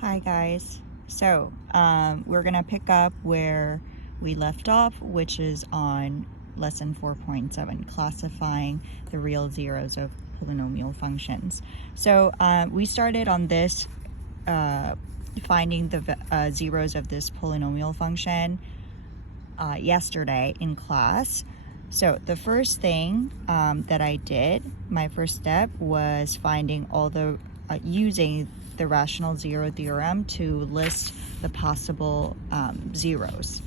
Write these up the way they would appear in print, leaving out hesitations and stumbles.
Hi guys. So we're gonna pick up where we left off, which is on lesson 4.7, classifying the real zeros of polynomial functions. So we started on this finding the zeros of this polynomial function yesterday in class. So the first thing that I did, my first step, was finding all the using the rational zero theorem to list the possible zeros,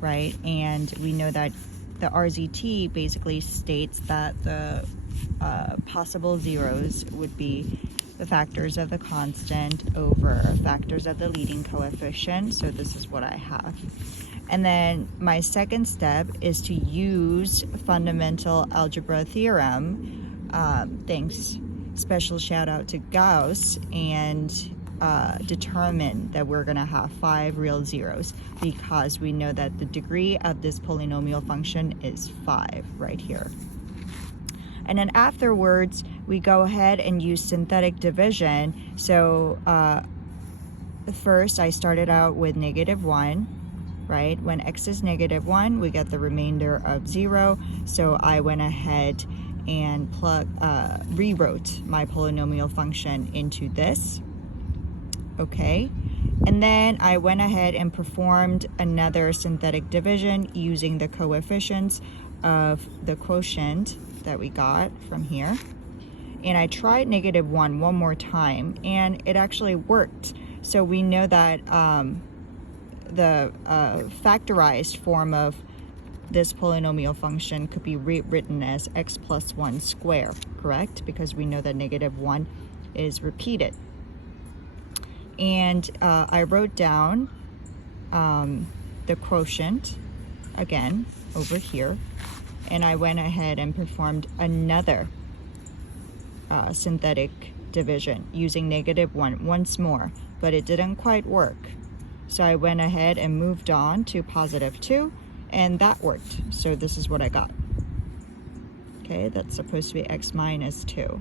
right? And we know that the RZT basically states that the possible zeros would be the factors of the constant over factors of the leading coefficient. So this is what I have. And then my second step is to use fundamental algebra theorem. Thanks. Special shout out to Gauss, and determine that we're going to have 5 real zeros because we know that the degree of this polynomial function is 5 right here. And then afterwards, we go ahead and use synthetic division. So first I started out with -1, right? When x is -1, we get the remainder of 0. So I went ahead and rewrote my polynomial function into this. Okay, and then I went ahead and performed another synthetic division using the coefficients of the quotient that we got from here. And I tried -1 one more time, and it actually worked. So we know that the factorized form of this polynomial function could be rewritten as x plus 1 squared, correct? Because we know that -1 is repeated. And I wrote down the quotient again over here, and I went ahead and performed another synthetic division using -1 once more, but it didn't quite work. So I went ahead and moved on to +2, and that worked. So this is what I got. Okay, that's supposed to be x minus 2.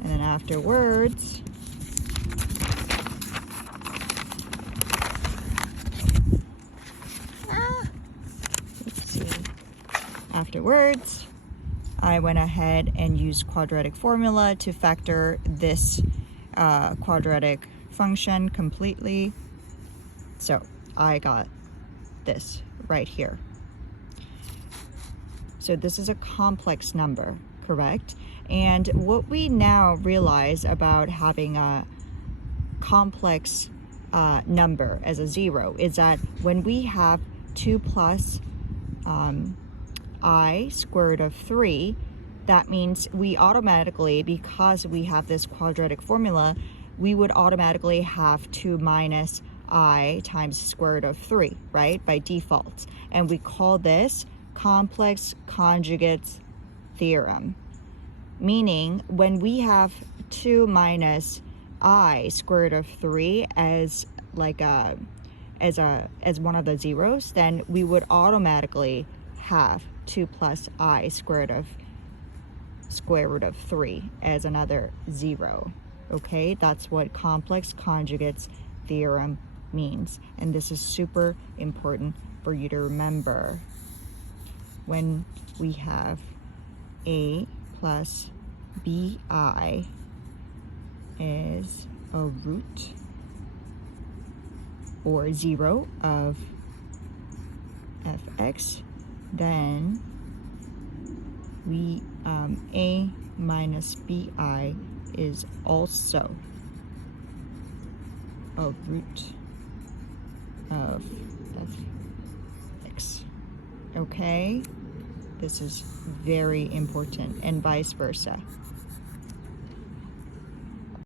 And then afterwards, I went ahead and used quadratic formula to factor this quadratic function completely. So I got this right here. So this is a complex number, correct? And what we now realize about having a complex number as a zero is that when we have 2 plus I squared of 3, that means we automatically, because we have this quadratic formula, we would automatically have 2 minus I times square root of 3, right, by default. And we call this complex conjugates theorem, meaning when we have 2 minus I square root of 3 as like as one of the zeros, then we would automatically have 2 plus I square root of 3 as another 0. Okay, that's what complex conjugates theorem means, and this is super important for you to remember. When we have a plus bi is a root or 0 of fx, then we a minus bi is also a root of fx. Okay, this is very important, and vice versa.